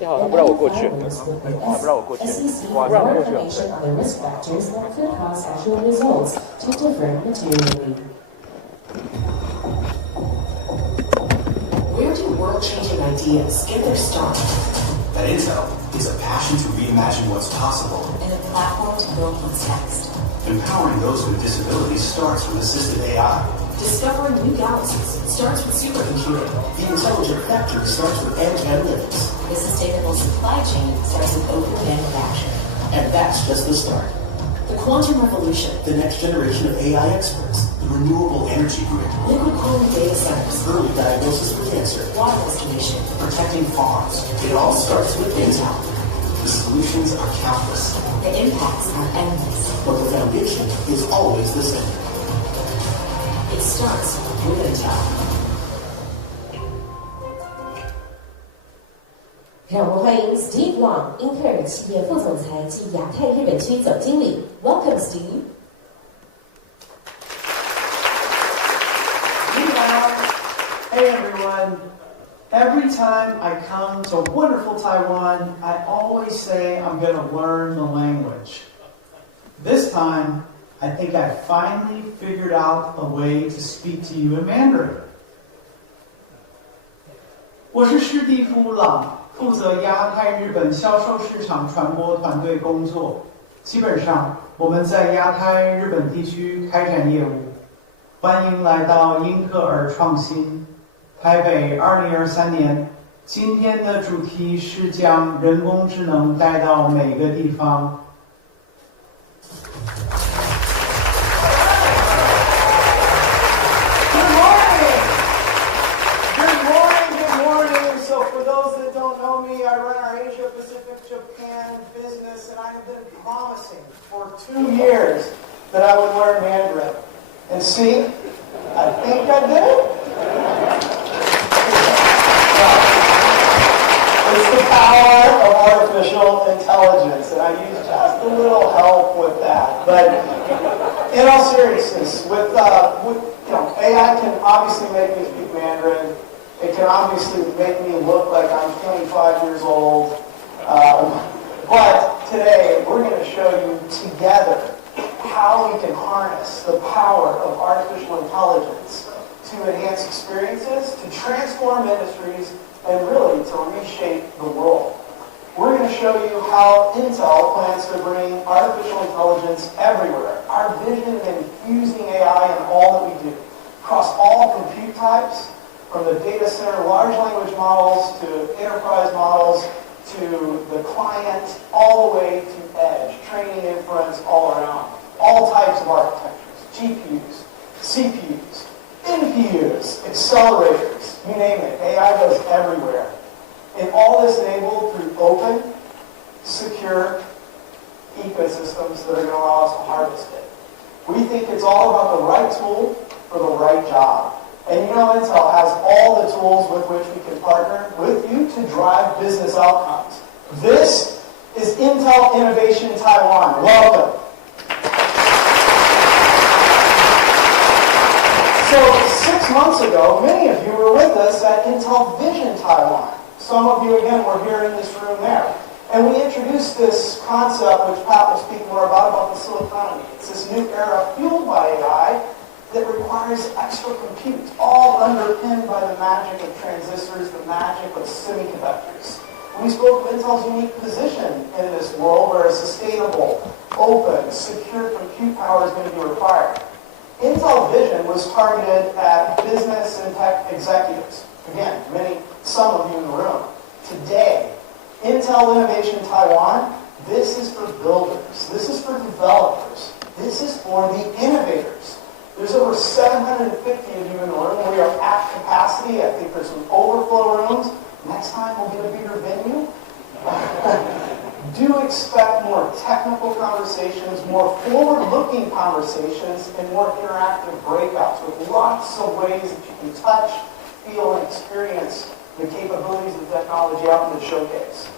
你好，他不让我过去，他不让我过去，不让我过去。Where do world-changing ideas get their start? At Intel is a passion to reimagine what's possible And a platform to build what's next. Empowering those with disabilities starts with assisted AI. Discovering new galaxies starts with supercomputing. The intelligent factory starts with edge analytics. The sustainable supply chain starts with open manufacturing. And that's just the start. The quantum revolution. The next generation of AI experts. The renewable energy grid. Liquid cooling data centers. Early diagnosis for cancer. Water estimation. Protecting farms. It all starts with Intel. The solutions are countless. The impacts are endless. But the foundation is always the same. It starts with Intel. 让我们欢迎 Steve Wang， 英特尔企业副总裁及亚太日本区总经理。Welcome, Steve. Hey everyone. Every time I come to wonderful Taiwan, I always say I'm going to learn the language. This time, I think I finally figured out a way to speak to you in Mandarin. 我是史蒂夫·朗，负责亚太日本销售市场传播团队工作。基本上，我们在亚太日本地区开展业务。欢迎来到英特尔创新台北2023年。今天的主题是将人工智能带到每个地方。So for those that don't know me, I run our Asia Pacific Japan business, and I have been promising for 2 years that I would learn Mandarin. And see, I think I did. It's the power of artificial intelligence, and I use just a little help with that. But in all seriousness, with AI can obviously make me speak Mandarin. It can obviously make me look like I'm 25 years old. But today, we're going to show you together how we can harness the power of artificial intelligence to enhance experiences, to transform industries, and really to reshape the world. We're going to show you how Intel plans to bring artificial intelligence everywhere. Our vision in infusing AI in all that we do, across all compute types, from the data center large language models to enterprise models to the client, all the way to edge, training inference all around. All types of architectures, GPUs, CPUs, NPUs, accelerators, you name it. AI goes everywhere. And all this enabled through open, secure ecosystems that are going to allow us to harvest it. We think it's all about the right tool for the right job. And you know Intel has all the tools with which we can partner with you to drive business outcomes. This is Intel Innovation Taiwan. Welcome. So 6 months ago, many of you were with us at Intel Vision Taiwan. Some of you, again, were here in this room there. And we introduced this concept, which Pat will speak more about the silicon economy. It's this new era fueled by AI that requires extra compute, all underpinned by the magic of transistors, the magic of semiconductors. We spoke of Intel's unique position in this world where a sustainable, open, secure compute power is going to be required. Intel Vision was targeted at business and tech executives. Again, some of you in the room. Today, Intel Innovation Taiwan, this is for builders. This is for developers. This is for the innovators. There's over 750 of you in the room. We are at capacity. I think there's some overflow rooms. Next time we'll get a bigger venue. Do expect more technical conversations, more forward-looking conversations, and more interactive breakouts with lots of ways that you can touch, feel, and experience the capabilities of technology out in the showcase.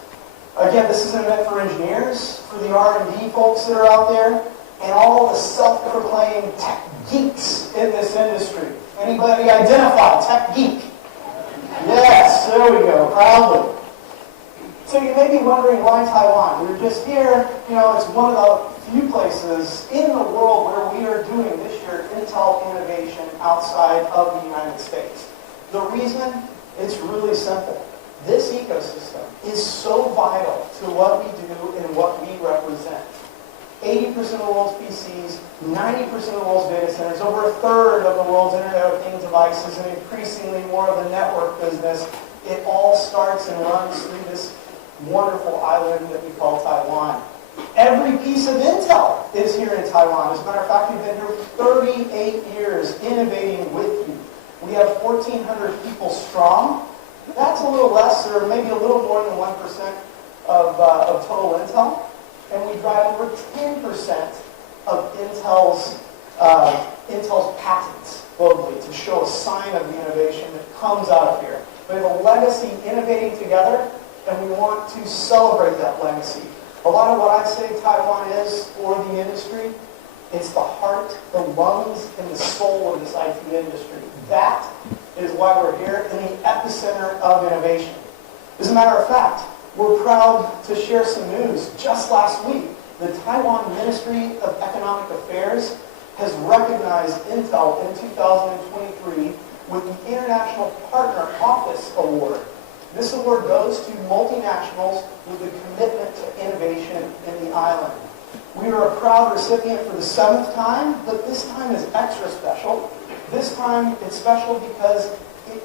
Again, this is an event for engineers, for the R&D folks that are out there, and all the self-proclaimed tech geeks in this industry. Anybody identify tech geek? Yes, there we go, proudly. So you may be wondering why Taiwan? We're just here, it's one of the few places in the world where we are doing this year Intel innovation outside of the United States. The reason, it's really simple. This ecosystem is so vital to what we do and what we represent. 80% of the world's PCs, 90% of the world's data centers, over a third of the world's Internet of Things devices, and increasingly more of the network business. It all starts and runs through this wonderful island that we call Taiwan. Every piece of Intel is here in Taiwan. As a matter of fact, we've been here for 38 years innovating with you. We have 1,400 people strong. That's a little less, or maybe a little more than 1% of total Intel. And we drive over 10% of Intel's patents globally to show a sign of the innovation that comes out of here. We have a legacy innovating together, and we want to celebrate that legacy. A lot of what I'd say Taiwan is for the industry, it's the heart, the lungs, and the soul of this IT industry. That is why we're here in the epicenter of innovation. As a matter of fact, we're proud to share some news. Just last week, the Taiwan Ministry of Economic Affairs has recognized Intel in 2023 with the International Partner Office Award. This award goes to multinationals with a commitment to innovation in the island. We are a proud recipient for the 7th time, but this time is extra special. This time it's special because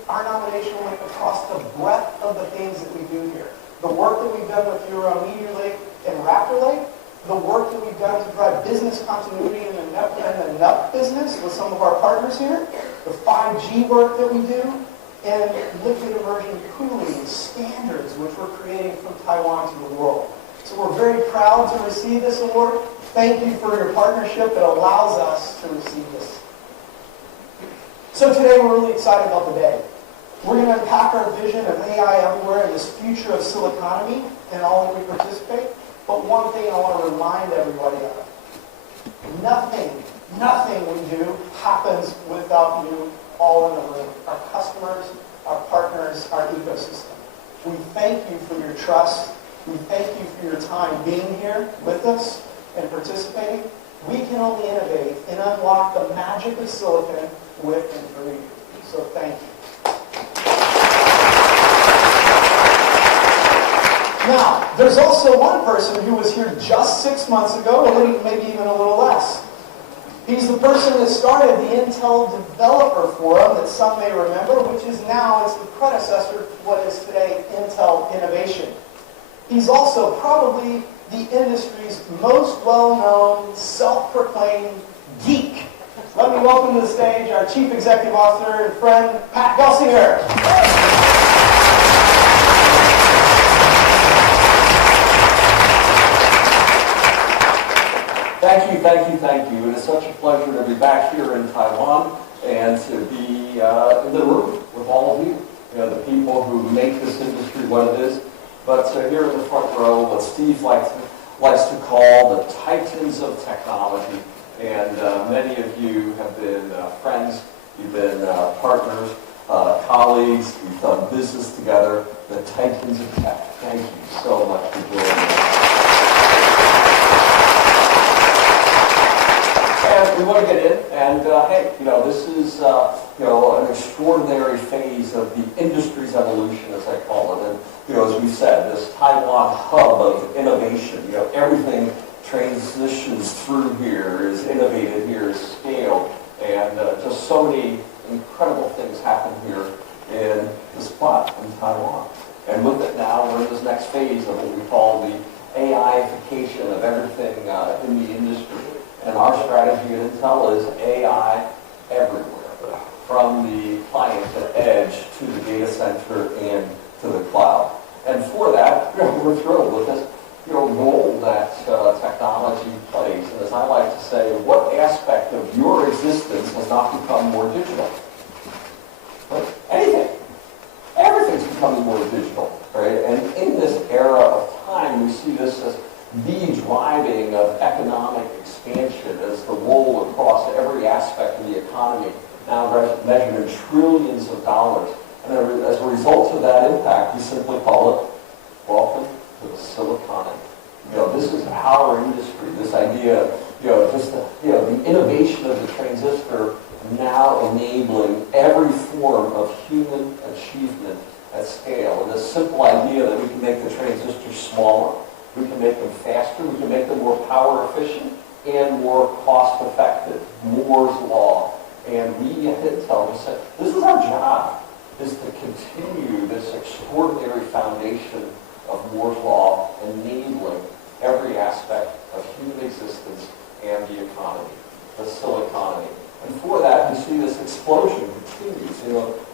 our nomination went across the breadth of the things that we do here. The work that we've done with Euro Meteor Lake and Raptor Lake, the work that we've done to drive business continuity in the NUP business with some of our partners here, the 5G work that we do, and liquid immersion cooling standards which we're creating from Taiwan to the world. So we're very proud to receive this award. Thank you for your partnership that allows us to receive this. So today we're really excited about the day. We're going to unpack our vision of AI everywhere and this future of siliconomy and all that we participate. But one thing I want to remind everybody of. Nothing we do happens without you all in the room. Our customers, our partners, our ecosystem. We thank you for your trust. We thank you for your time being here with us and participating. We can only innovate and unlock the magic of silicon with and through you. So thank you. Now, there's also one person who was here just 6 months ago, or maybe even a little less. He's the person that started the Intel Developer Forum that some may remember, which is now it's the predecessor to what is today Intel Innovation. He's also probably the industry's most well-known, self-proclaimed geek. Let me welcome to the stage our Chief Executive Officer and friend, Pat Gelsinger. Thank you. It is such a pleasure to be back here in Taiwan and to be in the room with all of you, the people who make this industry what it is. But here in the front row, what Steve likes to call the titans of technology. And many of you have been friends, you've been partners, colleagues, we've done business together, the titans of tech. Thank you so much for joining us. And we want to get in, and hey, this is an extraordinary phase of the industry's evolution, as I call it. And as we said, this Taiwan hub of innovation, everything transitions through here, is innovated here, is scaled, and just so many incredible things happen here in this spot in Taiwan. And with it now, we're in this next phase of what we call the AIification of everything in the industry. And our strategy at Intel is AI everywhere, from the client to edge to the data center and to the cloud. And for that, we're thrilled with this role that technology plays. And as I like to say, what aspect of your existence has not become more digital? Right? Anything. Everything's becoming more digital. Right? And in this era of time, we see this as the driving of economic expansion as the roll across every aspect of the economy, now measured in trillions of dollars. And as a result of that impact, we simply call it, often, silicon. This is our industry, this idea, just the innovation of the transistor now enabling every form of human achievement at scale. And this simple idea that we can make the transistors smaller, we can make them faster, we can make them more power efficient and more cost effective. Moore's Law. And we at Intel just said, this is our job, is to continue this extraordinary foundation of Moore's Law, enabling every aspect of human existence and the economy, the siliconomy. And for that, we see this explosion continues,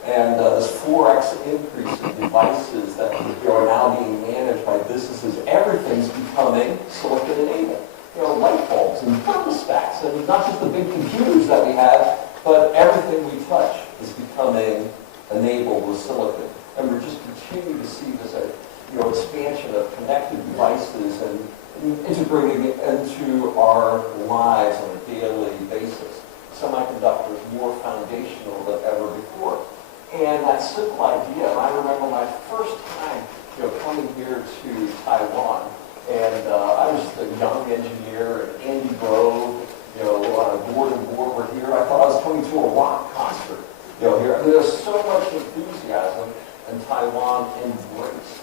and this 4x increase in devices that are now being managed by businesses. Everything's becoming silicon-enabled. Light bulbs and thermostats, and not just the big computers that we have, but everything we touch is becoming enabled with silicon. And we're just continuing to see this expansion of connected devices and integrating it into our lives on a daily basis. Semiconductors more foundational than ever before. And that simple idea, and I remember my first time coming here to Taiwan, and I was just a young engineer, and Andy Grove, Gordon Moore were here. I thought I was coming to a rock concert, here. I mean, there's so much enthusiasm, and Taiwan embraced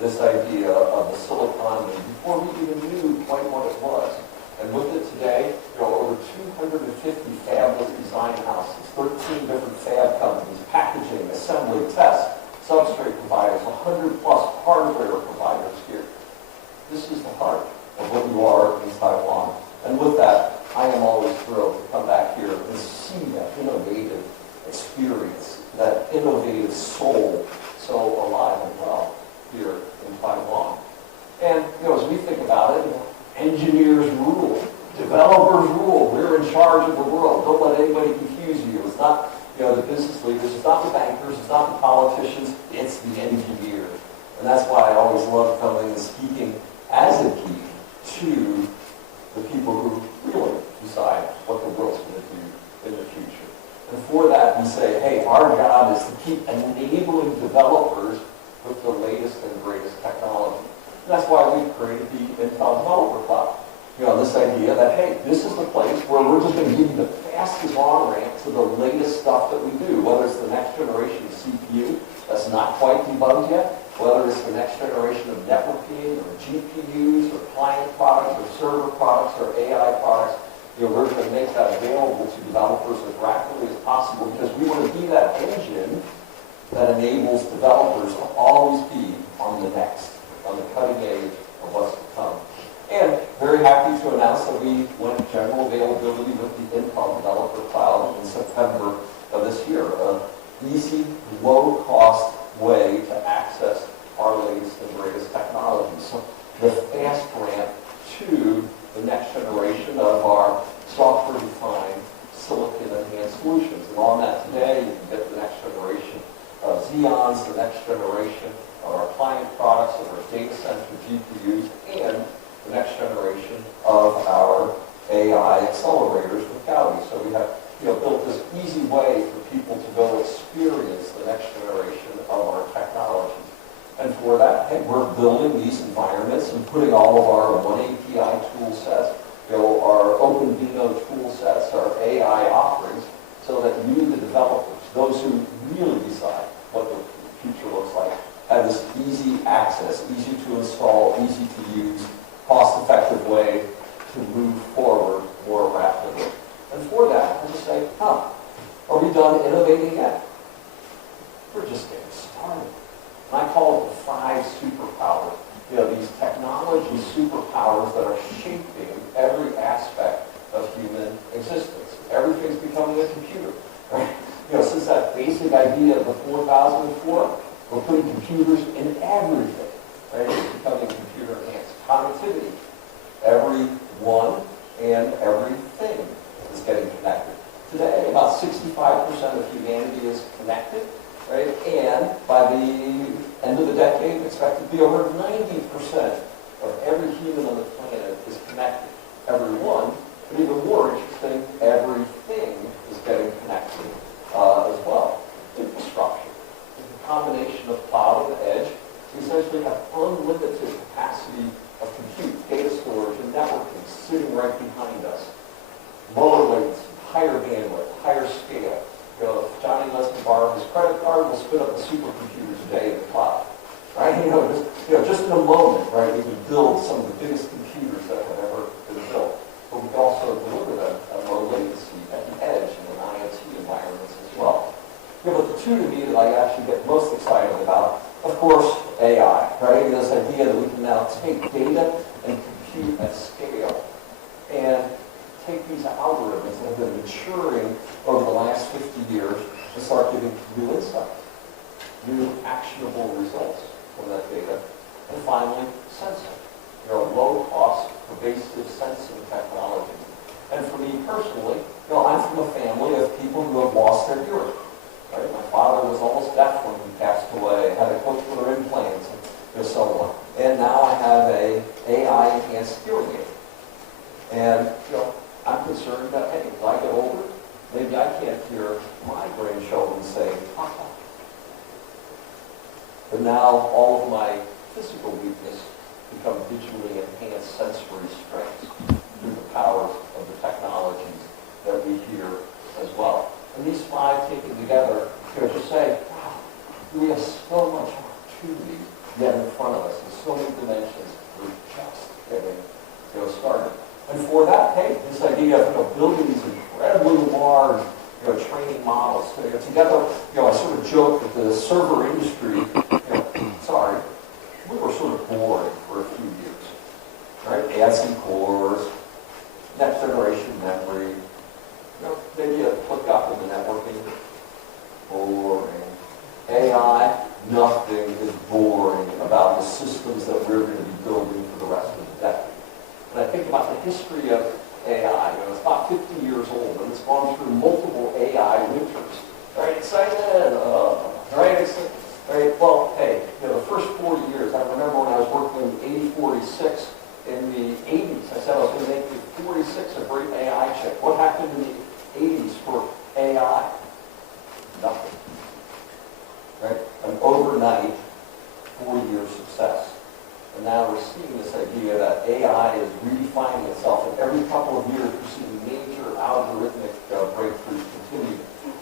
this idea of the siliconomy before we even knew quite what it was. And with it today, over 250 fabless design houses, 13 different fab companies, packaging, assembly, test, substrate providers, 100 plus hardware providers here. This is the heart of what you are in Taiwan. And with that, I am always thrilled to come back here and see that innovative experience, that innovative soul so alive and well here in Taiwan. And as we think about it, engineers rule, developers rule. We're in charge of the world. Don't let anybody confuse you. It's not the business leaders, it's not the bankers, it's not the politicians, it's the engineers. And that's why I always love coming and speaking as a geek to the people who really decide what the world's going to do in the future. And for that, we say, hey, our job is to keep enabling developers with the latest and greatest technology. And that's why we've created the Intel Developer Cloud. This idea that, hey, this is the place where we're just going to give you the fastest on-ramp to the latest stuff that we do, whether it's the next generation of CPU that's not quite debugged yet, whether it's the next generation of networking or GPUs or client products or server products or AI products. We're going to make that available to developers as rapidly as possible because we want to be that engine that enables developers to always be on the next, on the cutting edge of what's to come. And very happy to announce that we went general availability with the Intel Developer Cloud in September of this year. An easy, low-cost way to access our latest and greatest technology. So the fast ramp to the next generation of our software-defined silicon-enhanced solutions. And on that today, you can get the next generation of Xeons, the next generation of our client products, of our data center GPUs, and the next generation of our AI accelerators with Gaudi. So we have built this easy way for people to go experience the next generation of our technologies. And for that, hey, we're building these environments and putting all of our One API tool sets, our OpenVINO tool sets, our AI offerings, so that you, the developers, those who really decide what the future looks like, have this easy access, easy to install, easy to use, cost-effective way to move forward more rapidly. And for that, I just say, are we done innovating yet? We're just getting started. And I call it the 5 superpowers. These technology superpowers that are shaping every aspect of human existence. Everything's becoming a computer, right? Since that basic idea of the 4004, we're putting computers in everything, right? It's becoming computer-enhanced. Connectivity. Everyone and everything is getting connected. Today, about 65% of humanity is connected, right? And by the end of the decade, expected to be over 90% of every human on the planet is connected. Everyone, but even more interesting, everything is getting connected as well. Infrastructure is a combination of cloud and edge. We essentially have unlimited capacity in a moment, right, we can build some of the biggest computers that have ever been built, but we can also deliver them at low latency at the edge and in IoT environments as well. Yeah, but the two to me that I actually get most excited about, of course, AI, right? This idea that we can now take data and compute at scale and take these algorithms that have been maturing over the last 50 years and start giving new insight, new actionable results from that data, and finally, sensing. Low-cost, pervasive sensing technology. And for me personally, I'm from a family of people who have lost their hearing. Right? My father was almost deaf when he passed away, had a cochlear implant, and so on. And now I have a AI-enhanced hearing aid. And I'm concerned that, hey, as I get older, maybe I can't hear my grandchildren saying, Papa. But now all of my physical weakness become digitally enhanced sensory strengths through the powers of the technologies that we hear as well. And these five taken together, to say, wow, we have so much opportunity yet in front of us in so many dimensions. We're just getting started. And for that, hey, this idea of building these incredibly large training models together, I sort of joke that the server industry, we were sort of bored for a few years, right? Add some cores, next generation memory, maybe a click up in the networking. Boring. AI, nothing is boring about the systems that we're going to be building for the rest of the decade. And I think about the history of AI. It's about 50 years old, and it's gone through multiple AI winters. Right? Excited? Right? Well, hey, the first 40 years, I remember when I was working in 8046 in the 80s, I said I was going to make the 46 a great AI chip. What happened in the 80s for AI? Nothing. Right? An overnight 4-year success. And now we're seeing this idea that AI is redefining itself, and every couple of years we're seeing major algorithmic breakthroughs continue.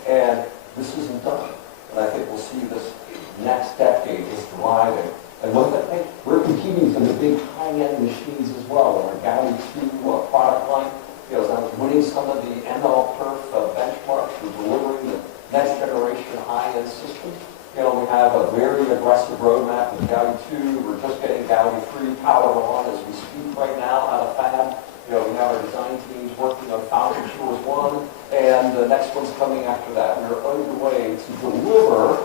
And this isn't done. And I think we'll see this next decade just thriving. And with it, we're competing for the big high-end machines as well. In our Gaudi 2 product line, as I was winning some of the ML-Perf benchmarks, we're delivering the next generation high-end systems. We have a very aggressive roadmap with Gaudi 2. We're just getting Gaudi 3 powered on as we speak right now out of fab. We have our design teams working on Foundry Shores 1, and the next one's coming after that. We're underway to deliver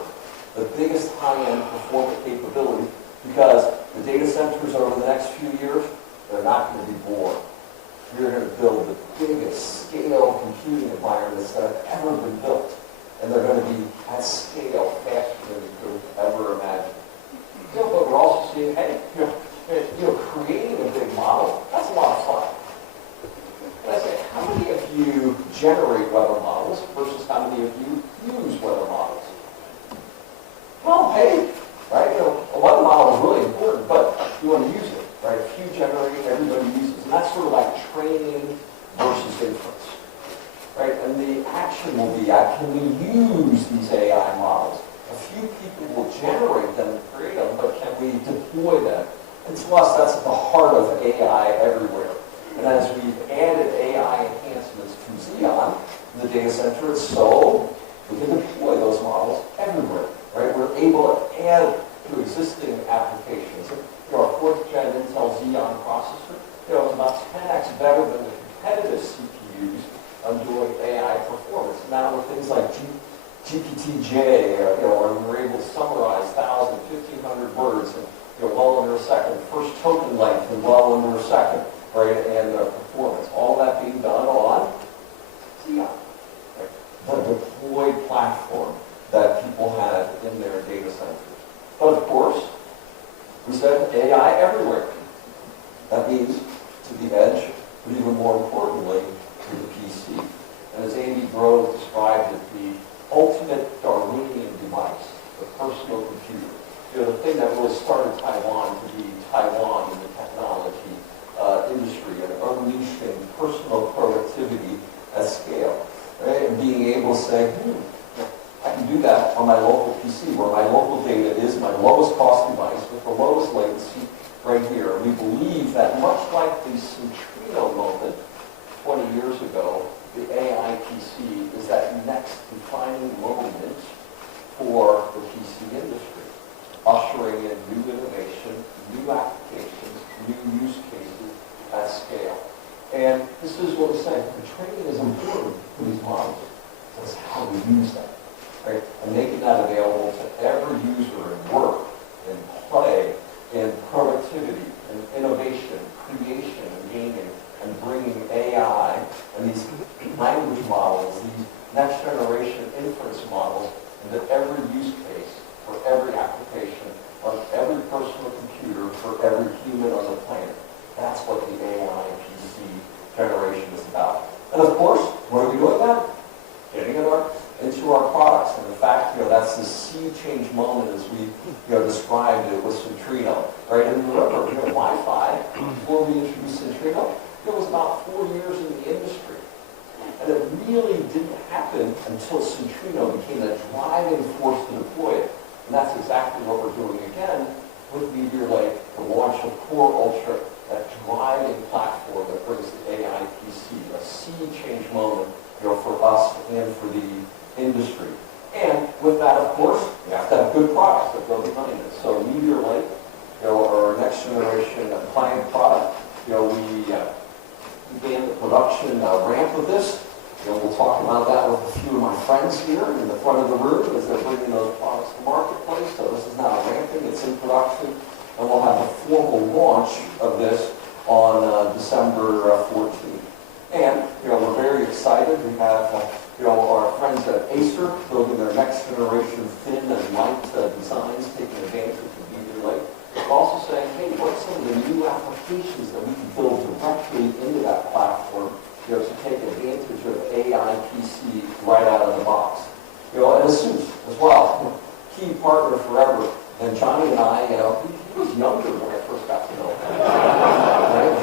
the biggest high-end performance capability because the data centers over the next few years, they're not going to be boring. We're going to build the biggest scale computing environments that have ever been built. And they're going to be at scale faster than we could ever imagine. But we're also seeing, creating a big model, that's a lot of fun. And I say, how many of you generate weather models versus how many of you use weather models? Well, hey, right? A weather model is really important, but you want to use it, right? If you generate, everybody uses. And that's sort of like training versus inference. Right? And the action will be, can we use these AI models? A few people will generate them and create them, but can we deploy them? And to us, that's at the heart of AI everywhere. And as we've added AI enhancements to Xeon, the data center, it's so we can deploy those models everywhere. Right? We're able to add to existing applications. Our 4th gen Intel Xeon processor, is about 10x better than the competitive CPUs on doing AI performance. Now with things like GPT-J, where we're able to summarize 1,000, 1,500 words in well under a second, first token length in well under a second, right? And performance. All that being done on Xeon, right? The deployed platform that people have in their data centers. But of course, we said AI everywhere. That means to the edge, but even more importantly, to the PC. And as Andy Grove described it, the ultimate Darwinian device, the personal computer. The thing that really started Taiwan to be Taiwan in the technology industry and unleashing personal productivity at scale. Right? And being able to say, I can do that on my local PC where my local data is my lowest cost device with the lowest latency right here. We believe that much like the Centrino moment 20 years ago, the AI PC is that next defining moment for the PC industry, ushering in new innovation, new applications, new use cases at scale. And this is what we say, the training is important for these models. That's how we use them, right? And making that available to every user in work, in play, in productivity, in innovation, creation, and gaming, and bringing AI and these language models, these next generation inference models into every use case for every application on every personal computer for every human on the planet. That's what the AI PC generation is about. And of course, what are we doing that? Getting it into our products. And in fact, that's the sea change moment as we described it with Centrino. Right? And remember, Wi-Fi, before we introduced Centrino, it was about 4 years in the industry. And it really didn't happen until Centrino became the driving force to deploy it. And that's exactly what we're doing again with Meteor Lake, the launch of Core Ultra, that driving platform that brings the AI PC, a sea change moment for us and for the industry. And with that, of course, we have to have good products that go behind it. So Meteor Lake, our next generation client product, we began the production ramp of this. We'll talk about that with a few of my friends here in the front of the room as they're bringing those products to marketplace. So this is now ramping, it's in production, and we'll have a formal launch of this on December 14th. And, we're very excited. We have, our friends at Acer building their next generation thin and light designs, taking advantage of Meteor Lake. We're also saying, hey, what are some of the new applications that we can build directly into that platform, to take advantage of AI PC right out of the box. And ASUS as well, key partner forever. And Johnny and I, he was younger when I first got to know him. Right?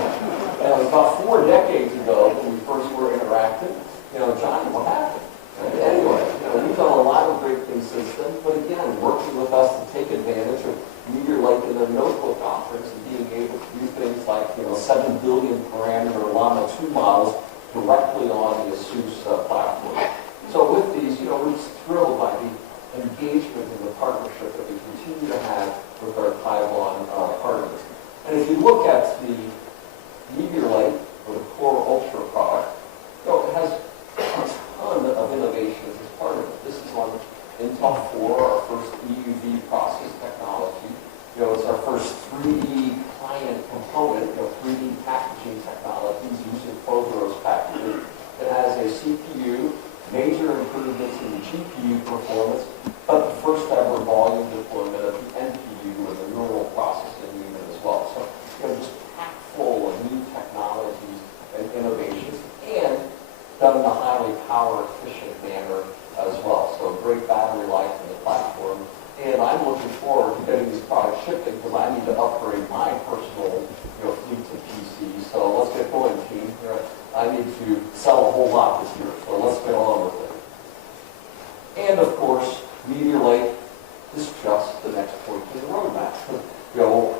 And it was about 4 decades ago when we first were interacting. Johnny, what happened? Anyway, we've done a lot of great things since then. But again, working with us to take advantage of Meteor Lake in their notebook offerings and being able to do things like 7 billion parameter Llama 2 models directly on the ASUS platform. So with these, we're just thrilled by the engagement and the partnership that we continue to have with our Taiwan partners. And if you look at the Meteor Lake or the Core Ultra product, it has a ton of innovations as part of it. This is on Intel 4, our first EUV process technology. It's our first 3D client component, 3D packaging technologies using Foveros packaging. It has a CPU, major improvements in the GPU performance, but the first ever volume deployment of the NPU or the neural processing unit as well. So, just packed full of new technologies and innovations, and done in a highly power efficient manner as well. So great battery life in the platform. And I'm looking forward to getting these products shipping because I need to upgrade my personal fleet of PCs. So let's get going, team. I need to sell a whole lot this year. So let's get on with it. And of course, Meteor Lake is just the next point in the roadmap.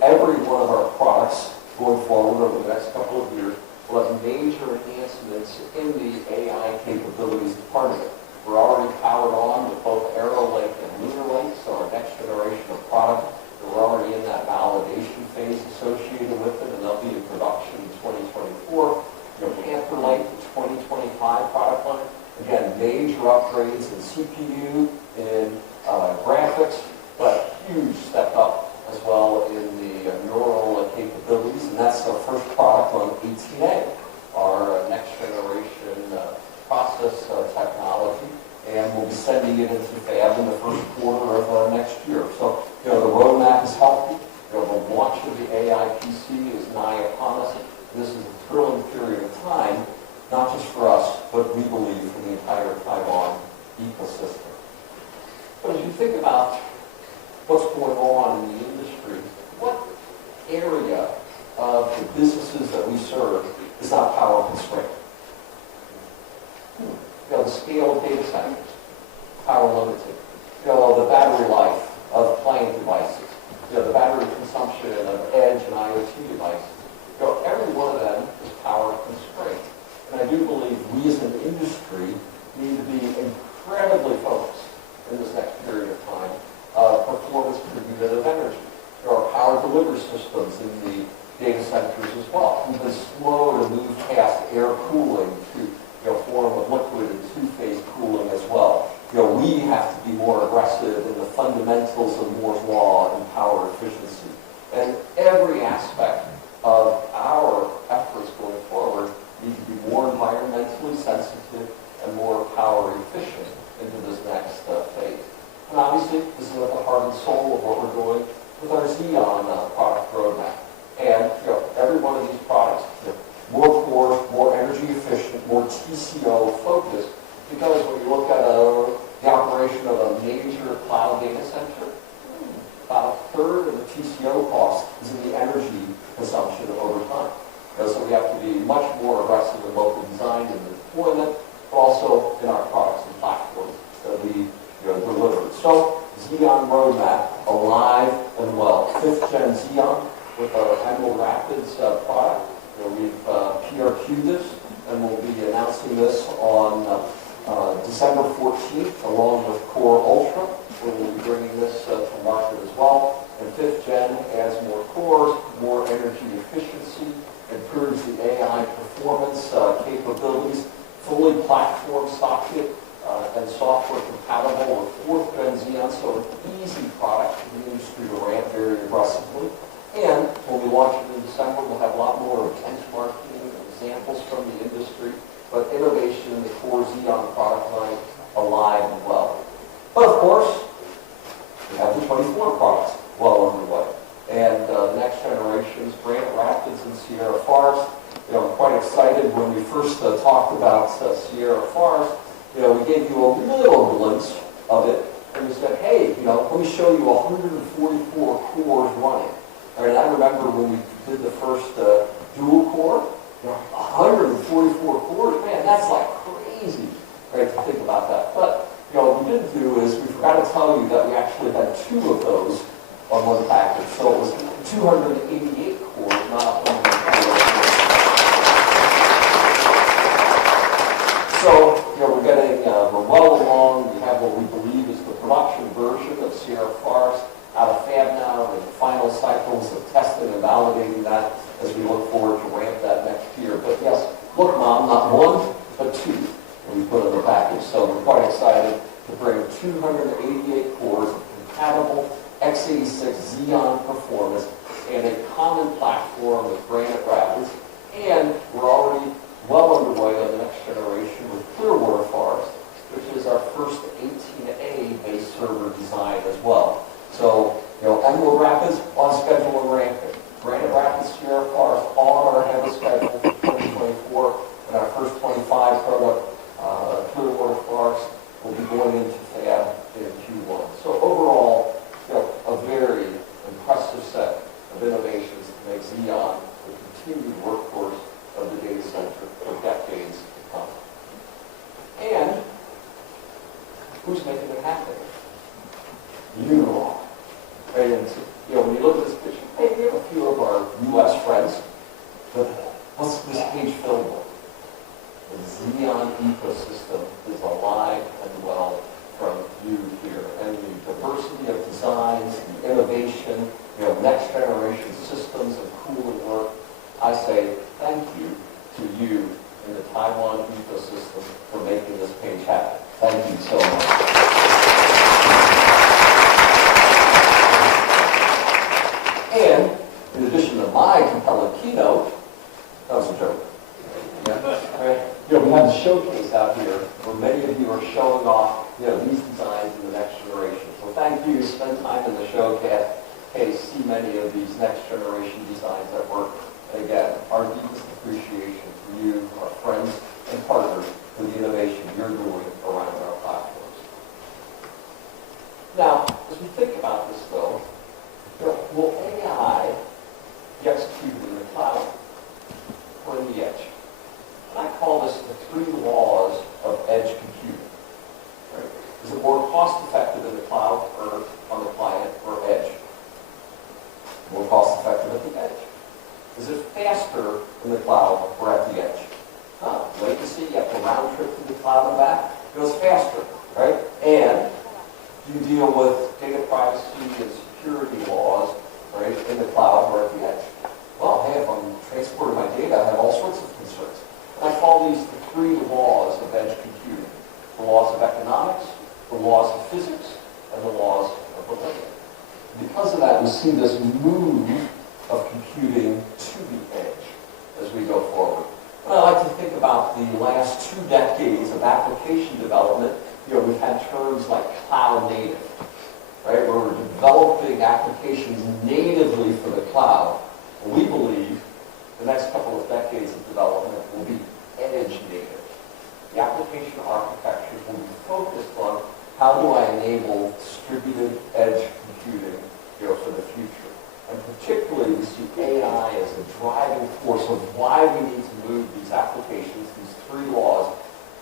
Every one of our products going forward over the next couple of years will have major enhancements in the AI capabilities as part of it. We're already powered on with both Arrow Lake and Lunar Lake, so our next generation of product, we're already in that validation phase associated with it, and they'll be in production in 2024. Panther Lake, the 2025 product line. Again, major upgrades in CPU, in graphics, but huge step up as well in the neural capabilities, and that's our first product on 18A, our next generation process technology, and we'll be sending it into fab in the first quarter of next year. So, the roadmap is healthy. The launch of the AI PC is nigh upon us. This is a thrilling period of time, not just for us, but we believe for the entire Taiwan ecosystem. But as you think about what's going on in the industry, what area of the businesses that we serve is not power constrained? The scale of data centers, power limited. The battery life of client devices. The battery consumption of edge generation IoT device. Every one of them is power constrained. And I do believe we as an industry need to be incredibly focused in this next period of time performance per unit of energy. There are power delivery systems in the data centers as well. We've been slow to move past air cooling to form of liquid and two-phase cooling as well. We have to be more aggressive in the fundamentals of Moore's law and power efficiency. And every aspect of our efforts going forward need to be more environmentally sensitive and more power efficient into this next phase. And obviously, this is at the heart and soul of what we're doing with our Xeon product roadmap. And every one of these products, more cores, more energy efficient, more TCO focused, because when you look at the operation of a major cloud data center, about a third of the TCO cost is in the energy consumption over time. So we have to be much more aggressive in local design and deployment, but also in our products and platforms that we deliver. So Xeon roadmap, alive and well. 5th gen Xeon with our Emerald Rapids product. We've PRQ'd this, and we'll be announcing this on December 14th, along with Core Ultra, where we'll be bringing this to market as well. And 5th gen adds more cores, more energy efficiency, improves the AI performance capabilities, fully platform socket and software compatible with 4th gen Xeon, so an easy product for the industry to ramp very aggressively. And when we launch it in December, we'll have a lot more benchmarking examples from the industry, but innovation in the core Xeon product line alive and well. But of course, we have the 24 products well underway. And the next generations, Granite Rapids and Sierra Forest. I'm quite excited when we first talked about Sierra Forest. We gave you a little glimpse of it, and we said, hey, let me show you 144 cores running. And I remember when we did the first dual core, 144 cores, man, that's like crazy, right, to think about that. But, what we didn't do is we forgot to tell you that we actually had 2 of those on one package. So it was 288 cores, not 144. So, we're well along. We have what we believe is the production version of Sierra Forest out of fab now, and the final cycles of testing and validating that as we look forward to ramp that next year. But yes, look, Mom, not 1, but 2 that we put in the package. So we're quite excited to bring 288 cores of compatible x86 Xeon performance and a common platform with Granite Rapids. And we're already well underway on the next generation with Clearwater Forest, which is our first 18A base server design as well. So, Emerald Rapids on schedule and ramping. Granite Rapids, Sierra Forest all are ahead of schedule for 2024. And our first 25 product, Clearwater Forest, will be going into fab in Q1. So overall, a very impressive set of innovations to make Xeon the continued workhorse of the data center for decades to come. And who's making it happen? You are. Right? And when you look at this picture, hey, we have a few of our U.S. friends, but what's this page filled with? The Xeon ecosystem is alive and well from you here. And the diversity of designs, the innovation, next generation systems and cooling work. I say thank you to you in the Taiwan ecosystem for making this page happen. Thank you so much. And in addition to my compelling keynote, that was a joke. We have the showcase out here where many of you are showing off these designs in the next generation. So thank you. Spend time in the showcase. Hey, see many of these next generation designs at work. And again, our deepest appreciation for you, our friends and partners, for the innovation you're doing around our platforms. Now, as we think about this though, will AI be executed in the cloud or in the edge? And I call this the 3 laws of edge computing. Right? Is it more cost effective in the cloud or on the client or edge? More cost effective at the edge. Is it faster in the cloud or at the edge? No. Latency, you have to round trip to the cloud and back. It goes faster, right? And you deal with data privacy and security laws, right, in the cloud or at the edge. Well, hey, if I'm transporting my data, I have all sorts of concerns. And I call these the three laws of edge computing. The laws of economics, the laws of physics, and the laws of the land. Because of that, we see this move of computing to the edge as we go forward. And I like to think about the last 2 decades of application development. We've had terms like cloud native, right? Where we're developing applications natively for the cloud. And we believe the next couple of decades of development will be edge native. The application architectures will be focused on how do I enable distributed edge computing, for the future. And particularly, we see AI as a driving force of why we need to move these applications, these three laws,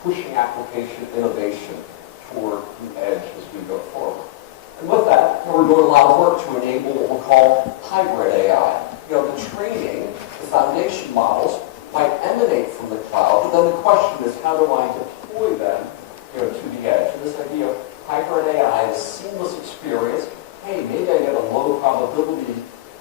pushing application innovation toward the edge as we go forward. And with that, we're doing a lot of work to enable what we'll call hybrid AI. The training, the foundation models might emanate from the cloud, but then the question is, how do I deploy them, to the edge? And this idea of hybrid AI is a seamless experience. Hey, maybe I get a low probability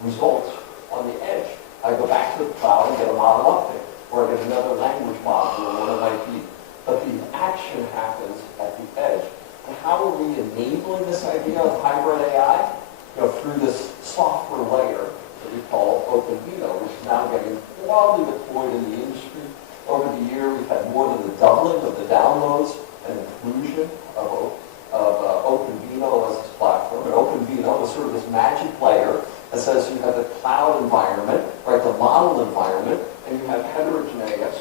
result on the edge. I go back to the cloud and get a model update, or I get another language model, or what it might be. But the action happens at the edge. And how are we enabling this idea of hybrid AI? Through this software layer that we call OpenVINO, which is now getting broadly deployed in the industry. Over the year, we've had more than the doubling of the downloads and inclusion of OpenVINO as this platform. And OpenVINO is sort of this magic layer that says you have the cloud environment, right, the model environment, and you have heterogeneous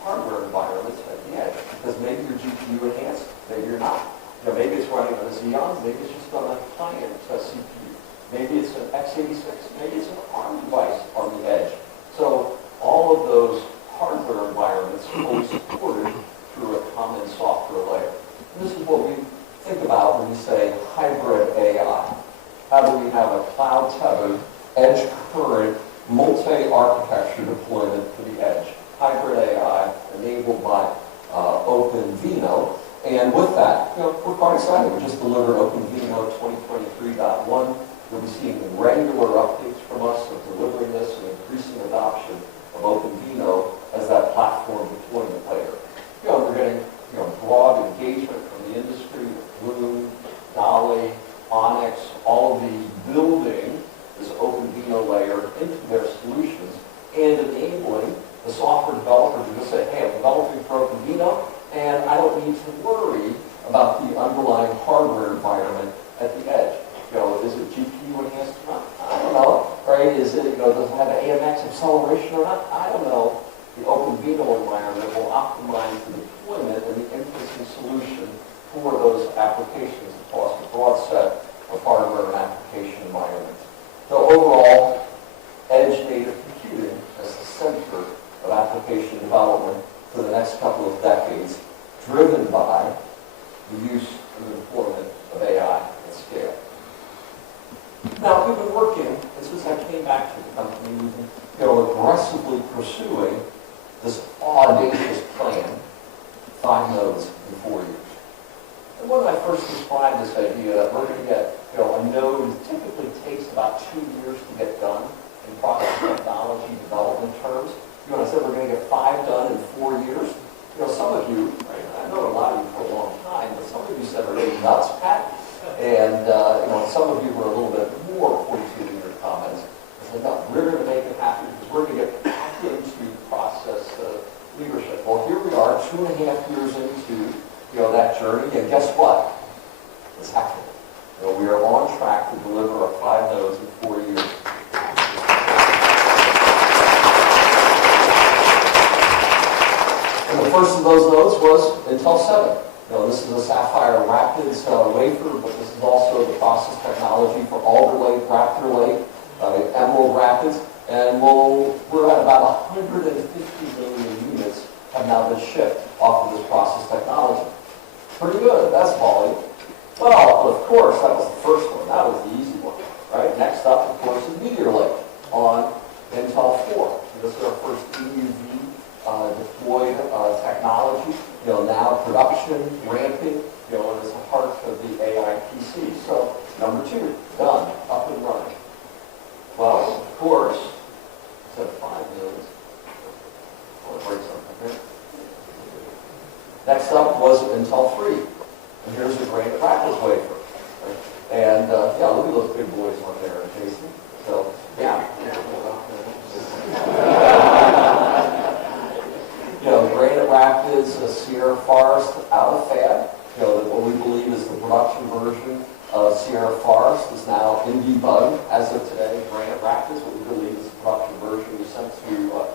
hardware environments at the edge. Because maybe you're GPU enhanced, maybe you're not. Maybe it's running on a Xeon, maybe it's just on a client CPU. Maybe it's an x86, maybe it's an ARM device on the edge. So all of those hardware environments are fully supported through a common software layer. And this is what we think about when we say hybrid AI. How do we have a cloud-tethered, edge-current, multi-architecture deployment to the edge? Hybrid AI enabled by OpenVINO. And with that, we're quite excited. We just delivered OpenVINO 2023.1. You'll be seeing regular updates from us of delivering this and increasing adoption of OpenVINO as that platform deployment layer. We're getting broad engagement from the industry, Bloom, Dolly, Onyx, all of these building this OpenVINO layer into their solutions and enabling the software developer to just say, hey, I'm developing for OpenVINO, and I don't need to worry about the underlying hardware environment at the edge. Is it GPU enhanced or not? I don't know. Right? Is it, does it have AMX acceleration or not? I don't know. The OpenVINO environment will optimize the deployment and the inferencing solution for those applications across a broad set of hardware and application environments. So overall, edge-native computing as the center of application development for the next couple of decades, driven by the use and the deployment of AI at scale. Now, we've been working, and since I came back to the company, we've been aggressively pursuing this audacious plan, 5 nodes in 4 years. And when I first described this idea that we're going to get a node typically takes about 2 years to get done in process technology development terms. I said we're going to get 5 done in 4 years. Some of you, right, I know a lot of you for a long time, but some of you said are really nuts, Pat. And some of you were a little bit more pointed in your comments. I said, no, we're going to make it happen because we're going to get back into process leadership. Well, here we are, 2.5 years into that journey, and guess what? It's happening. We are on track to deliver 5 nodes in 4 years. And the first of those nodes was Intel 7. This is a Sapphire Rapids wafer, but this is also the process technology for Alder Lake, Raptor Lake, Emerald Rapids, and we're at about 150 million units have now been shipped off of this process technology. Pretty good, that's volume. Well, of course, that was the first one. That was the easy one, right? Next up, of course, is Meteor Lake on Intel 4. This is our first EUV deployed technology. Now production, ramping, and is the heart of the AI PC. So number 2, done, up and running. Well, of course, instead of 5 minutes, I'll break something here. Next up was Intel 3. And here's the Grand Rapids wafer. Right? And yeah, look at those big boys on there, Jason. So, yeah. Grand Rapids, Sierra Forest, out of fab. What we believe is the production version of Sierra Forest is now in debug as of today. Grand Rapids, what we believe is the production version, we sent to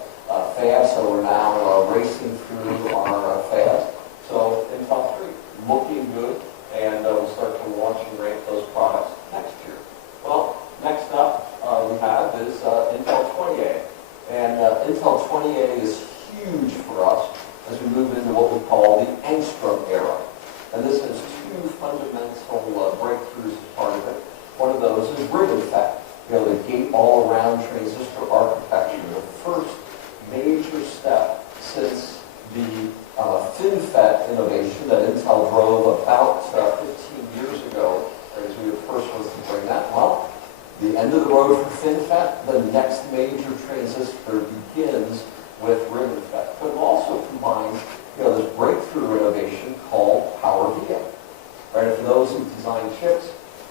fab, so we're now racing through our fabs. So Intel 3, looking good, and we'll start to launch and ramp those products next year. Well, next up we have is Intel 20A. And Intel 20A is huge for us as we move into what we call the Angstrom era. And this has 2 fundamental breakthroughs as part of it. One of those is RibbonFET, the gate-all-around transistor architecture, the first major step since the FinFET innovation that Intel drove about 15 years ago, as we were the first ones to bring that. Well, the end of the road for FinFET, the next major transistor begins with RibbonFET. But it also combines this breakthrough innovation called PowerVia. Right? And for those who design chips,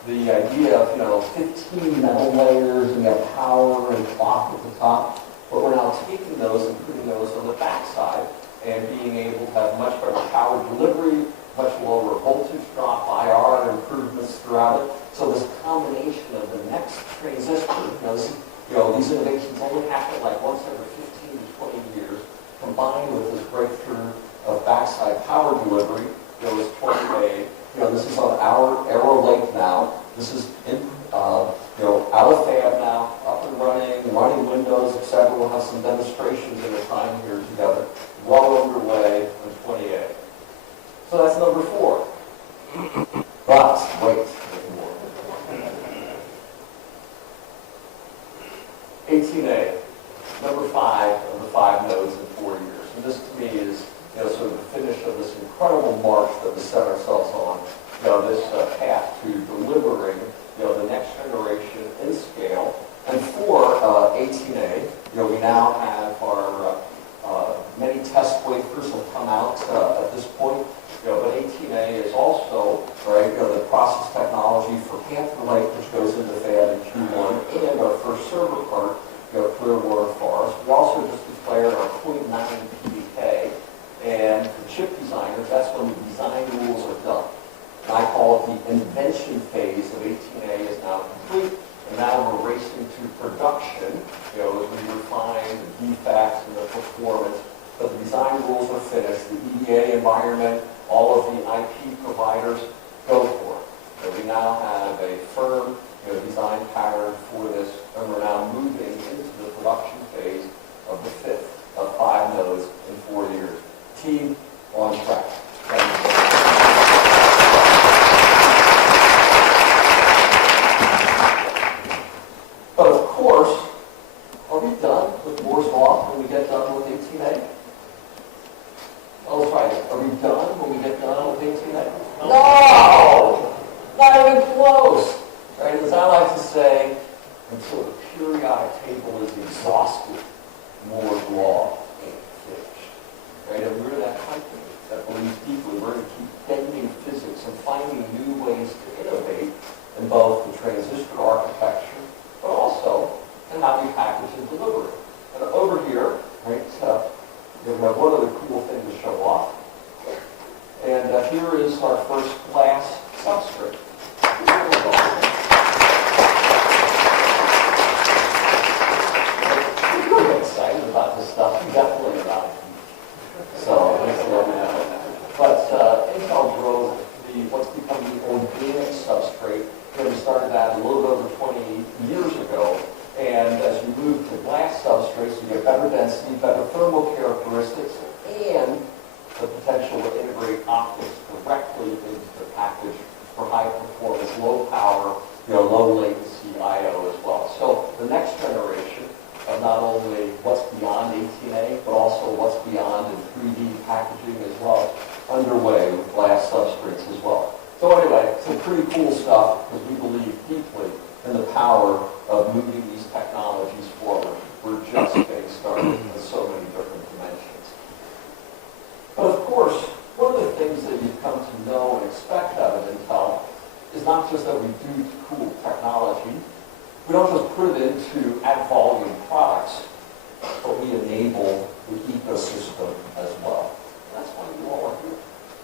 the idea of 15 metal layers and you have power and clock at the top, but we're now taking those and putting those on the backside and being able to have much better power delivery, much lower voltage drop, IR improvements throughout it. So this combination of the next transistor, these innovations only happen like once every 15 to 20 years, combined with this breakthrough of backside power delivery, is 20A. This is on our Arrow Lake now. This is in, out of fab now, up and running Windows, etc. We'll have some demonstrations in a time here together. Well underway on 20A. So that's number 4. But wait, there's more. 18A, number 5 of the 5 nodes in 4 years. And this to me is sort of the finish of this incredible march that we set ourselves on. This path to delivering the next generation in scale. And for 18A, we now have our many test wafers have come out at this point. But 18A is also the process technology for Panther Lake, which goes into fab in Q1, and our first server part, Clearwater Forest. We also just declared our 0.9 PDK, and for chip designers, that's when the design rules are done. And I call it the invention phase of 18A is now complete, and now we're racing to production, as we refine the defects and the performance. But the design rules are finished, the EDA environment, all of the IP providers go for it. So we now have a firm design pattern for this, and we're now moving into the production phase of the 5th of 5 nodes in 4 years. Team on track. But of course, are we done with Moore's Law when we get done with 18A? Oh, that's right. Are we done when we get done with 18A? No! Not even close. Right? As I like to say, until the periodic table is exhausted, Moore's Law ain't finished. Right? And we're that company that believes deeply we're going to keep bending physics and finding new ways to innovate in both the transistor architecture, but also in how we package and deliver it. And over here, right, we have one other cool thing to show off. And here is our first glass substrate. If you're really excited about this stuff, you definitely about it. So, but Intel drove what's become the organic substrate. We started that a little bit over 20 years ago. And as you move to glass substrates, you get better density, better thermal characteristics, and the potential to integrate optics directly into the package for high performance, low power, low latency I/O as well. So the next generation of not only what's beyond 18A, but also what's beyond in 3D packaging as well, underway with glass substrates as well. So anyway, some pretty cool stuff because we believe deeply in the power of moving these technologies forward. We're just getting started in so many different dimensions. But of course, one of the things that you've come to know and expect out of Intel is not just that we do cool technology, we don't just put it into at-volume products, but we enable the ecosystem as well. And that's why you all are here.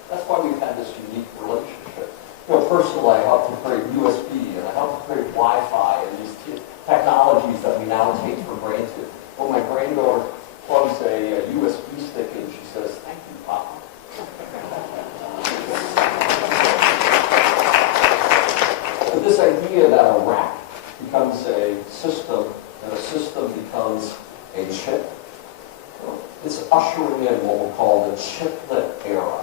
That's why we've had this unique relationship. You know, personally, I helped to create USB, and I helped to create Wi-Fi, and these technologies that we now take for granted. When my granddaughter plugs a USB stick in, she says, "Thank you, Papa." But this idea that a rack becomes a system, and a system becomes a chip, it's ushering in what we'll call the chiplet era.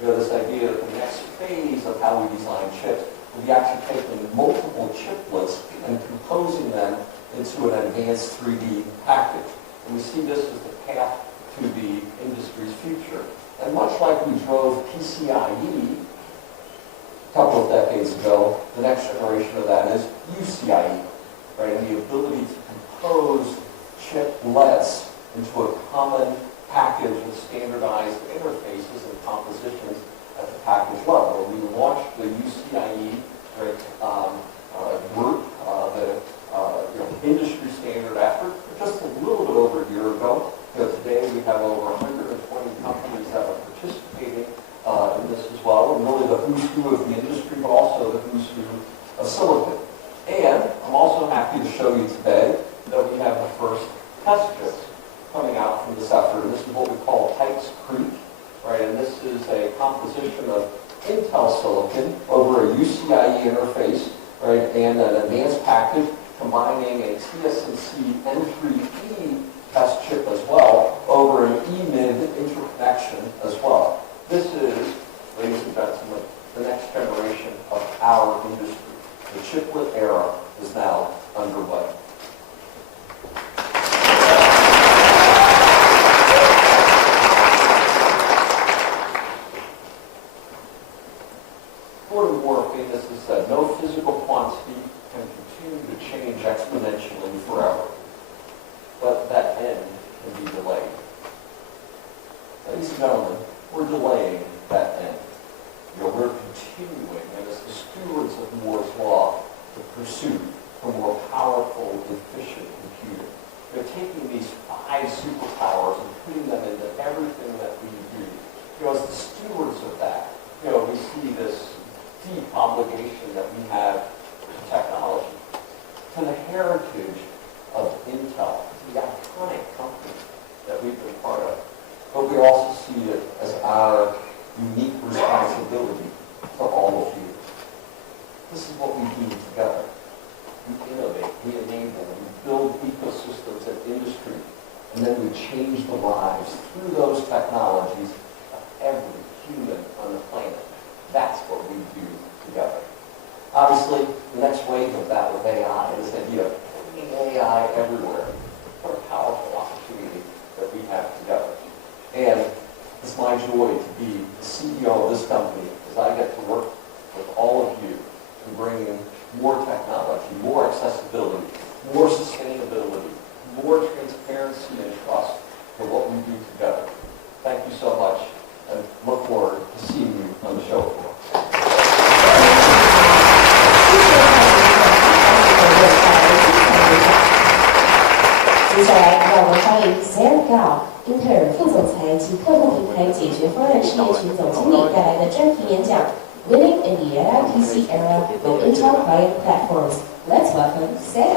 You know, this idea that the next phase of how we design chips will be actually taking multiple chiplets and composing them into an advanced 3D package. And we see this as the path to the industry's future. And much like we drove PCIe a couple of decades ago, the next generation of that is UCIe, right? And the ability to compose chiplets into a common package with standardized interfaces and compositions at the package level. When we launched the UCIe group, the industry standard effort, just a little bit over a year ago. You know, today we have over 120 companies that are participating in this as well, and really the who's who of the industry, but also the who's who of silicon. And I'm also happy to show you today that we have the first test chips coming out from this effort. And this is what we call Pikes Creek, right? And this is a composition of Intel silicon over a UCIe interface, right? And an advanced package combining a TSMC N3E test chip as well over an EMIB interconnection as well. This is, ladies and gentlemen, the next generation of our industry. The chiplet era is now underway. Gordon Moore famously said, "No physical quantity can continue to change exponentially forever, but that end can be delayed." Ladies and gentlemen, we're delaying that end. You know, we're continuing, and as the stewards of Moore's Law, the pursuit for more powerful, efficient computing. We're taking these 5 superpowers and putting them into everything that we do. You know, as the stewards of that, you know, we see this deep obligation that we have to technology, to the heritage of Intel, the iconic company that we've been part of. But we also see it as our unique responsibility to all of you. This is what we do together. We innovate, we enable, we build ecosystems and industry, and then we change the lives through those technologies of every human on the planet. That's what we do together. Obviously, the next wave of that with AI is the idea of putting AI everywhere. What a powerful opportunity that we have together. And it's my joy to be the CEO of this company as I get to work with all of you in bringing more technology, more accessibility, more sustainability, more transparency and trust for what we do together. Thank you so much, and look forward to seeing you on the show floor. 接下来，让我们欢迎 Sam Gao， 英特尔副总裁及客户平台解决方案事业群总经理带来的专题演讲 Winning in the AI PC Era with Intel Client Platforms. Let's welcome Sam.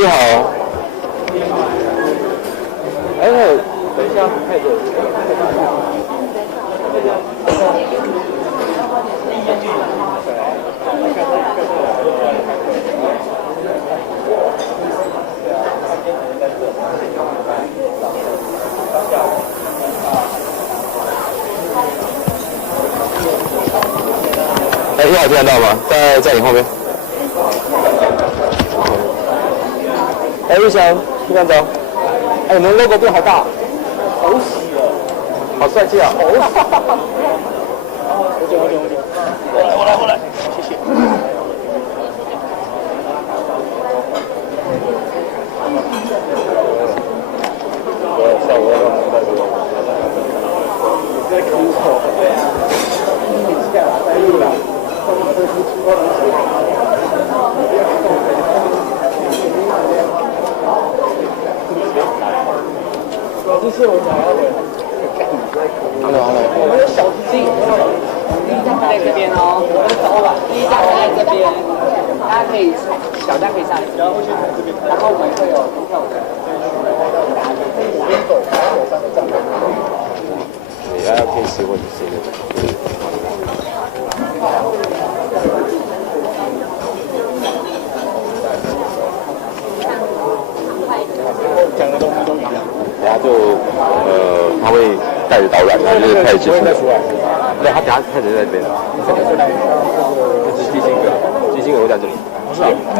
你好。哎，等一下，太热。哎，你好，听得到吗？在你后面。哎，玉祥，你看到？哎，你们 logo 变好大，好喜哦，好帅气啊！我来，谢谢。在哭哦，你下来在路了，这是出发的时候。这是我想要的。好了。我们的小鸡，第一张在这边哦，我们走了，第一张在这边，大家可以小张可以上来，然后会去这边，然后我们会有投票的，我边走，然后3个站台。你要可以吃或者吃那个。讲的东西都一样，然后就他会带着导览，他就是开始接触。对，他等下开始在这边。这是基辛格会在这里。是啊。对。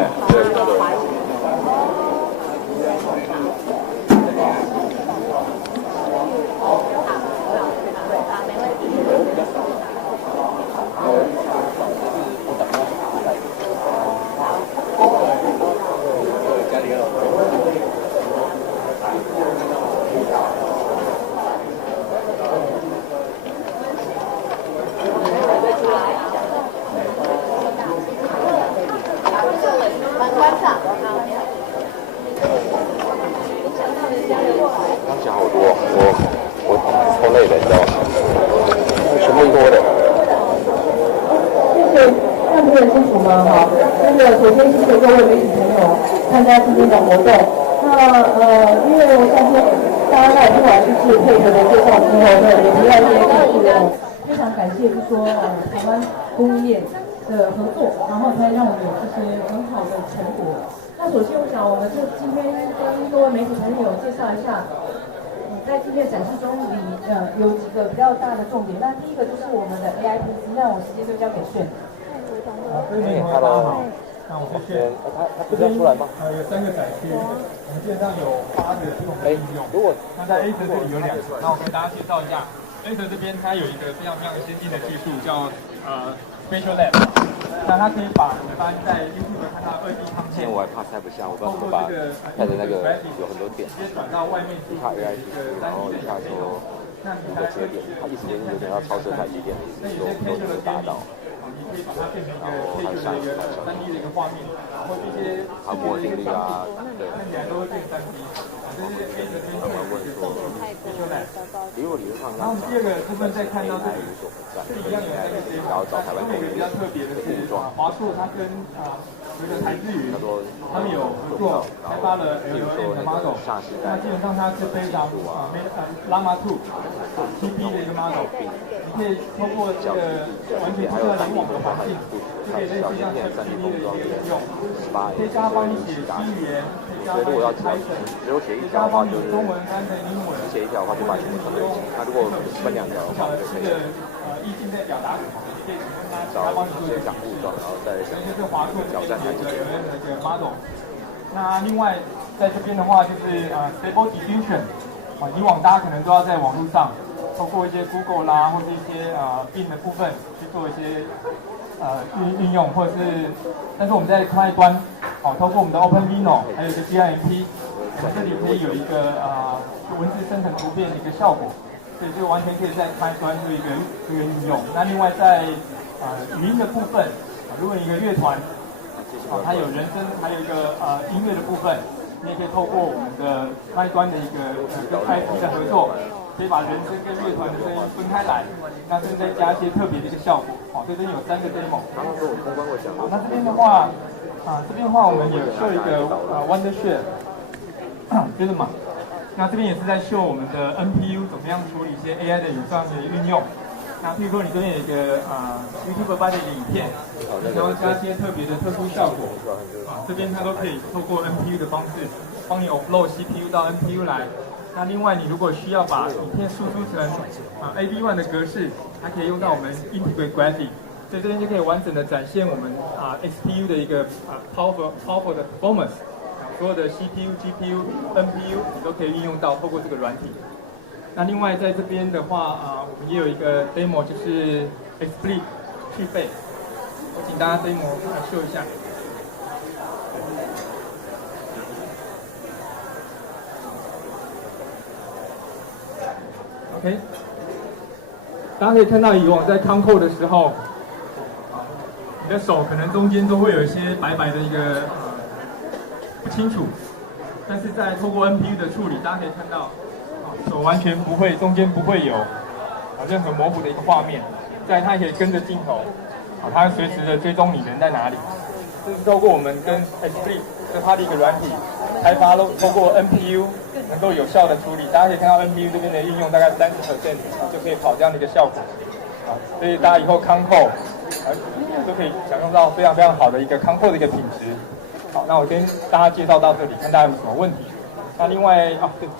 刚讲好多，我超累的，你知道吗？全部一锅的。看不很清楚吗？哈，首先谢谢各位媒体朋友参加今天的活动。因为我相信大家不管是配合的介绍之后呢，也提到一些非常感谢，是说台湾工业的合作，然后才让我们有这些很好的成果。那首先我想，我们就今天跟各位媒体朋友介绍一下，在今天展示中有几个比较大的重点。那第一个就是我们的 AI PC， 那我直接就交给炫。各位媒体朋友大家好，那我是炫。他不是要出来吗？有3个展区，我们基本上有8个不同的应用。那在 A 层这里有2个，那我跟大家介绍一下 A 层这边它有一个非常先进的技术叫Spatial Lab。那它可以把你发现在 YouTube 看到2D 汤片，我还怕塞不下，我不知道怎么把带着那个有很多点，直接转到外面去，怕 AI 然后一下说那个节点，它意思就是有点要超车太极点的意思，都能达到。你可以把它变成一个配置的一个3D 的一个画面，或者一些它模定律啊，对，看起来都会变3D。这是 A 的跟理论上，然后第2个部分再看到这里，这一样有3个接口。这个比较特别的是，华硕它跟这个台智云，他们有合作开发了 LLM 的 model。那基本上它是非常Llama 2 TP 的一个 model。你可以通过这个完全注册联网的环境，就可以类似像 ChatGPT 的一个应用，可以叫它帮你写语言，可以叫它帮你拍成，可以叫它帮你中文翻成英文，写一条的话就把英文翻对齐。那如果分2条的话，就可以意境在表达什么，你可以问它帮你做一个讲故状，然后再这是华硕这边有一个 model。那另外在这边的话就是 Stable Diffusion， 以往大家可能都要在网络上透过一些 Google 啦，或是一些Bing 的部分去做一些运用，或者是，但是我们在另外一端，透过我们的 OpenVINO， 还有一个 GIMP， 我们这里可以有一个文字生成图片的一个效果，所以就完全可以在另外一端做一个这个运用。那另外在语音的部分，如果一个乐团，它有人声，还有一个音乐的部分，你也可以透过我们的开端的一个跟 IP 的合作。可以把人声跟乐团的声音分开来，那甚至再加一些特别的一个效果。所以这里有3个 demo。刚刚说我公关会讲。那这边的话，这边的话我们有秀一个Wondershare 就是嘛，那这边也是在秀我们的 NPU 怎么样处理一些 AI 的有效的运用。那譬如说你这边有一个YouTube 拍的一个影片，然后加一些特别的特殊效果，这边它都可以透过 NPU 的方式帮你 upload CPU 到 NPU 来。那另外你如果需要把影片输出成AV1 的格式，它可以用到我们 Integrate Graphic， 所以这边就可以完整的展现我们XPU 的一个powerful 的 performance。所有的 CPU、GPU、NPU 你都可以运用到，透过这个软体。那另外在这边的话，我们也有一个 demo， 就是 XSplit 去背。我请大家 demo 来秀一下。OK， 大家可以看到以往在 Control 的时候，你的手可能中间都会有一些白白的一个不清楚，但是在透过 NPU 的处理，大家可以看到，手完全不会，中间不会有任何模糊的一个画面。再它也可以跟着镜头，它会随时的追踪你人在哪里。这是透过我们跟 XSplit 它的一个软体开发，透过 NPU 能够有效的处理。大家可以看到 NPU 这边的应用大概30%就可以跑这样的一个效果。所以大家以后 Control 都可以享用到非常非常好的一个 Control 的一个品质。好，那我先大家介绍到这里，看大家有什么问题。那另外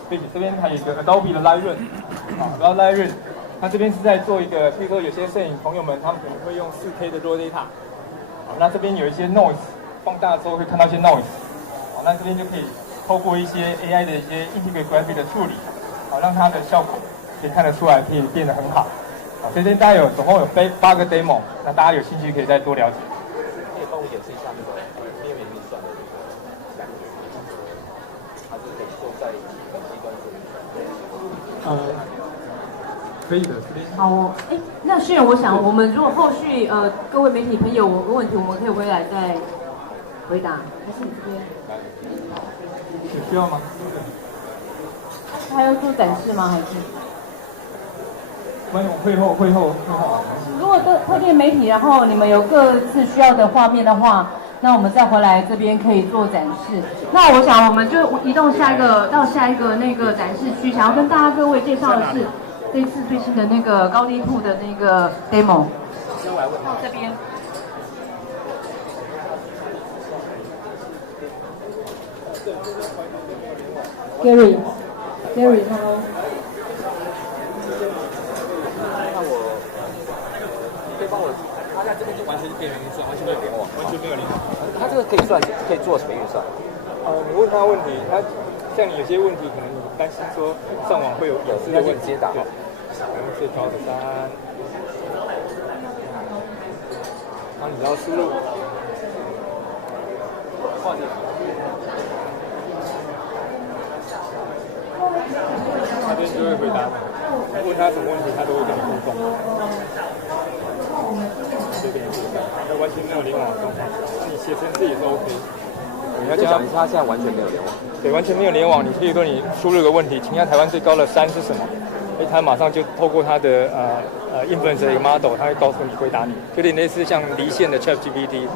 对，这边还有一个 Adobe 的 Lightroom，Lightroom， 它这边是在做一个，譬如说有些摄影朋友们他们可能会用4K 的 RAW data， 好，那这边有一些 noise， 放大之后会看到一些 noise， 好，那这边就可以透过一些 AI 的一些 Integrate Graphic 的处理，好，让它的效果可以看得出来，可以变得很好。好，所以这边大家总共有8个 demo， 那大家有兴趣可以再多了解。可以帮我演示一下那个面面运算的那个感觉，它是可以做在本机端做。可以的，这边。好哦，那虽然我想，我们如果后续各位媒体朋友有问题，我们可以回来再回答，还是你这边？有需要吗？还要做展示吗？还是？会后。如果特定媒体，然后你们有各自需要的画面的话，那我们再回来这边可以做展示。那我想我们就移动到下一个那个展示区，想要跟各位介绍的是这次最新的那个高低铺的那个 demo。到这边。Gary， 他。它在这边就完全是边缘运算，完全没有联网，完全没有联网。它这个可以做什么运算？你问他问题，他像你有些问题，可能你担心说上网会有隐私的问题，直接打好。最高的3，然后你要输入，他这边就会回答，问他什么问题，他都会跟你互动。完全没有联网的状况，你写程式也是 OK。你要讲一下，现在完全没有联网。对，完全没有联网。你比如说你输入个问题，请问台湾最高的山是什么？他马上就透过他的inference 的一个 model， 他会告诉你回答你，有点类似像离线的 ChatGPT。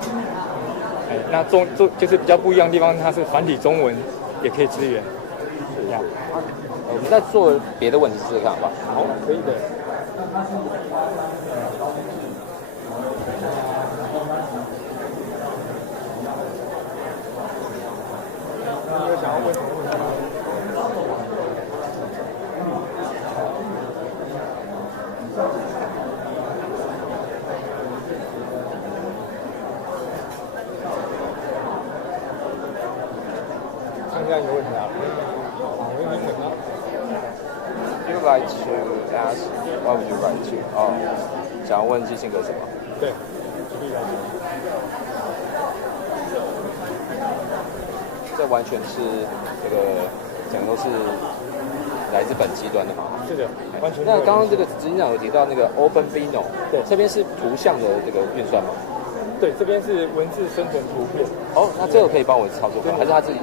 那就是比较不一样的地方，它是繁体中文也可以支援。这样。我们再做别的问题试试看，好不好？好，可以的。你有想要问什么问题吗？看看有问题啊？有英文吗 ？You like to ask what would you like to？ 想要问季辛格什么？对，举例来讲。这完全是这个讲都是来自本机端的嘛？是的，完全。那刚刚这个执行长有提到那个 OpenVINO， 对，这边是图像的这个运算吗？对，对，这边是文字生成图片。哦，那这个可以帮我操作吗？还是他自己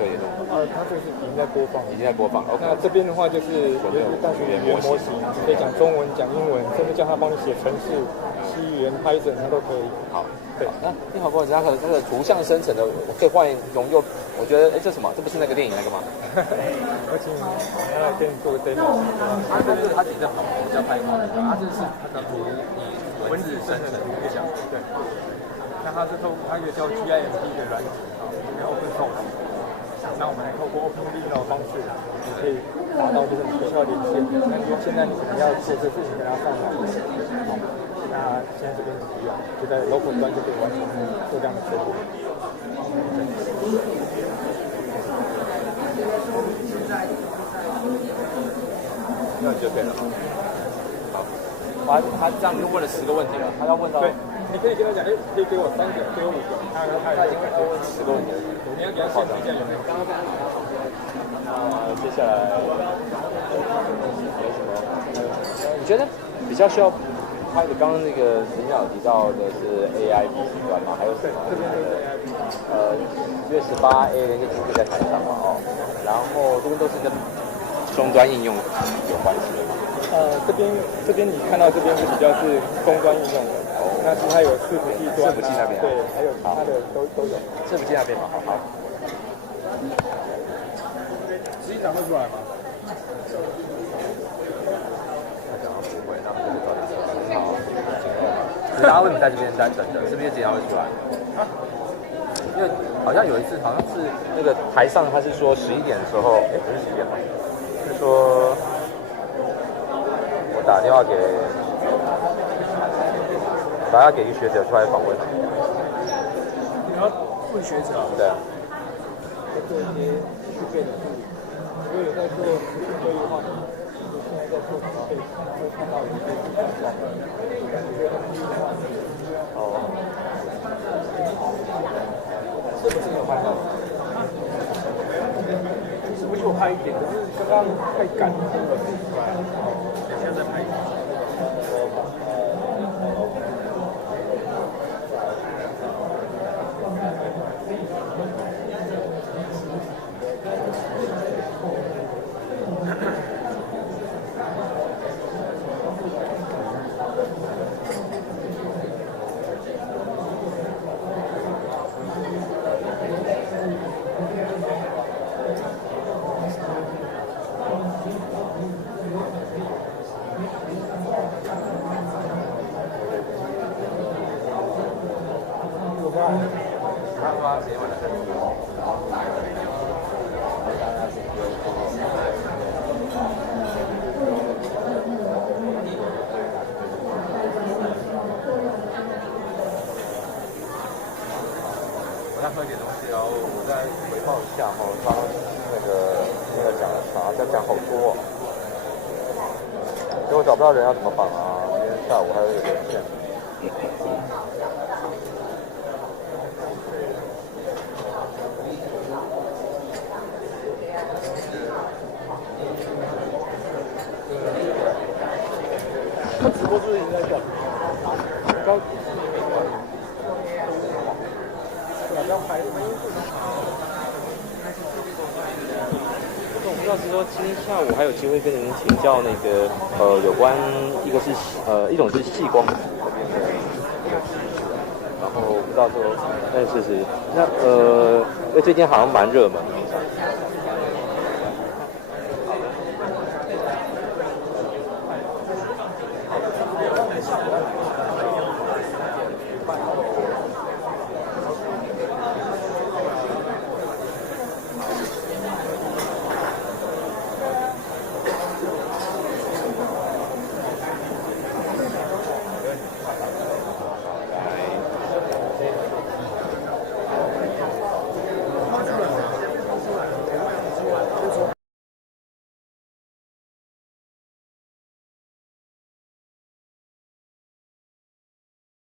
会弄？它这个是已经在播放，已经在播放。OK。那这边的话就是大学语言模型，可以讲中文、讲英文，甚至叫他帮你写程式、C语言、Python，它都可以。好，对。那你好，不好意思，那个图像生成的，我可以换用。我觉得，这什么？这不是那个电影那个吗？我请他来给你做个 demo。他自己在跑，在拍嘛。他这是他的图以文字生成的图像。对。那它是它一个叫 GIMP 的软体，这边 open source。那我们透过 OpenVINO 的方式，你可以达到就是你学校连线。那如果现在你可能要做这事情，跟它上网，那现在这边不用，就在 local 端就可以完成做这样的设定。那就可以了。好，他这样就问了10个问题了，他要问到。对，你可以跟他讲，可以给我3个，给我5个，他已经感觉10个问题了。你要给他限制一下有没有？接下来有什么？你觉得比较需要拍的？刚刚那个领导提到的是 AI 笔记端吗？还有什么？1月18 A 连接图可以在台上嘛？然后这边都是跟终端应用有关系的嘛？这边你看到这边是比较是终端应用的，那其实它有伺服器端，伺服器那边对，还有其他的都有。伺服器那边嘛，好。实际上会出来吗？他讲他不会，那这个到底是很好。大家为什么在这边等着？是不是经常会出来？因为好像有一次，好像是那个台上他是说11点的时候，不是11点吧？是说我打电话给一个学者出来访问。你要问学者？对啊。在做一些去背的处理。如果有在做会议的话，你现在在做什么背，会看到一些状况。是不是有拍到？我有拍一点，可是刚刚太赶了，现在在拍。我再喝一点东西，然后我再回报一下哈，刚刚那个讲的茶要讲好多，结果找不到人要怎么绑啊？今天下午还有一个连线。他直播是不是已经在讲？刚。我不知道是说今天下午还有机会跟您请教那个有关一种是细光那边的一个知识，然后不知道说，是那最近好像蛮热门的。